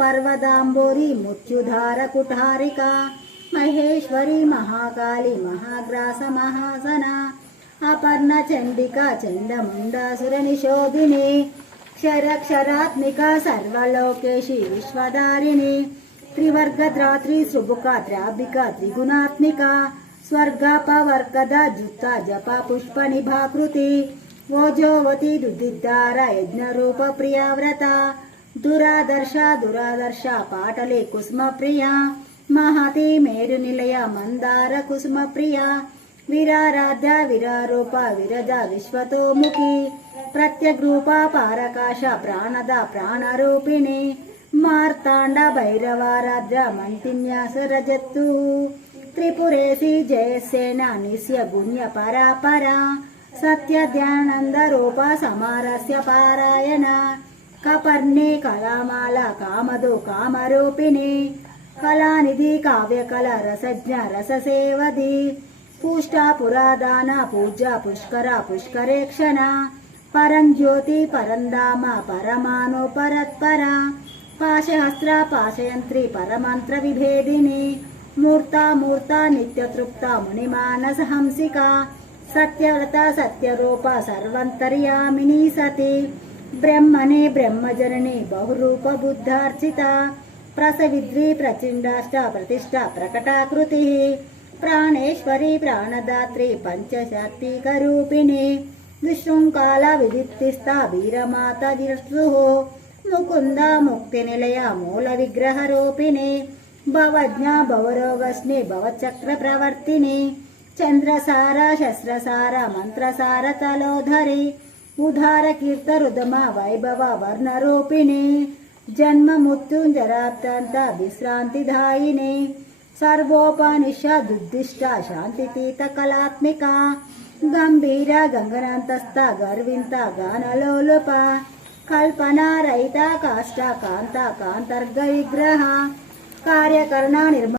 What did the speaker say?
పర్వతాంబోరి ముత్యుధార కుఠారిక మహేశ్వరి మహాకాళి మహాగ్రాస మహాసన అపర్ణ చండిక చండముండాసుర నిశోధిని క్షరక్షరాత్మిక సర్వలోకేశి విశ్వధారిణి త్రివర్గత్రాత్రి శుభుక ద్రాభిక త్రిగుణాత్మిక స్వర్గపవర్గద జుత్త జప పుష్ప నిభాకృతి ఓజోవతి దుదిద్దార యజ్ఞరూప ప్రియావ్రత దురాదర్శ దురాదర్శ పాటలే కుసుమ ప్రియ మహతి మేరు నిలయ మందార కుసుమ ప్రియ విరారాధ్య విరారూప విరజ విశ్వతోముఖి. ప్రత్యగ్రూప పారకాశ ప్రాణద ప్రాణరూపిణి. మార్తాండ భైరవారాధ్య మంతిన్యాస రజత్తు. త్రిపురేసి జయసేన నిస్య గుణ్య పరాపర. సత్య ధ్యానంద రూప సమారస్య పారాయణ. కపర్ణే కళామాల కామదు కామరూపిణి కళానిధి కావ్యకళ రసజ్ఞ రససేవది పుష్ట పురాధాన పూజ పుష్కర పుష్కరేక్షణ పరం జ్యోతి పరంధామ పరమాను పరత్పర పాశహస్త్ర పాశయంత్రి పరమంత్ర విభేదిని మూర్త మూర్త నిత్యతృప్త మునిమానస హంసిక సత్యవ్రత సత్యరూప సర్వంతర్యామిని సతి బ్రహ్మణి బ్రహ్మజనని బహురూప బుద్ధార్చిత ప్రసవిద్రి ప్రచిండాష్ట ప్రతిష్ట ప్రకటాకృతి ప్రాణేశ్వరి ప్రాణదాత్రి పంచశక్తికరూపిణి విశృంఖాల విదిత్తిస్తా వీరమాత విష్ణు ముకుంద ముక్తి నిలయ మూల విగ్రహ రూపిణి భవజ్ఞ భవరోగస్ని భవచక్ర ప్రవర్తిని చంద్రసార శస్త్రసార మంత్రసార తలోధరి उदारकीर्तरुदमा वैभव वर्णरूपिणे जन्म मृत्युञ्जराब्दान्त विश्रान्तिदायिने सर्वोपनिषदुद्दिष्टा शान्तितीतकलात्मिका ಗಂಭೀರ ಗಂಗನಾಂತಸ್ಥ ಗರ್ವಿಂತ ಗಾನಲೋಲುಪ कल्पना ರಹಿತ काष्ट कांता कांतर्ग विग्रह कार्यकर्ण निर्म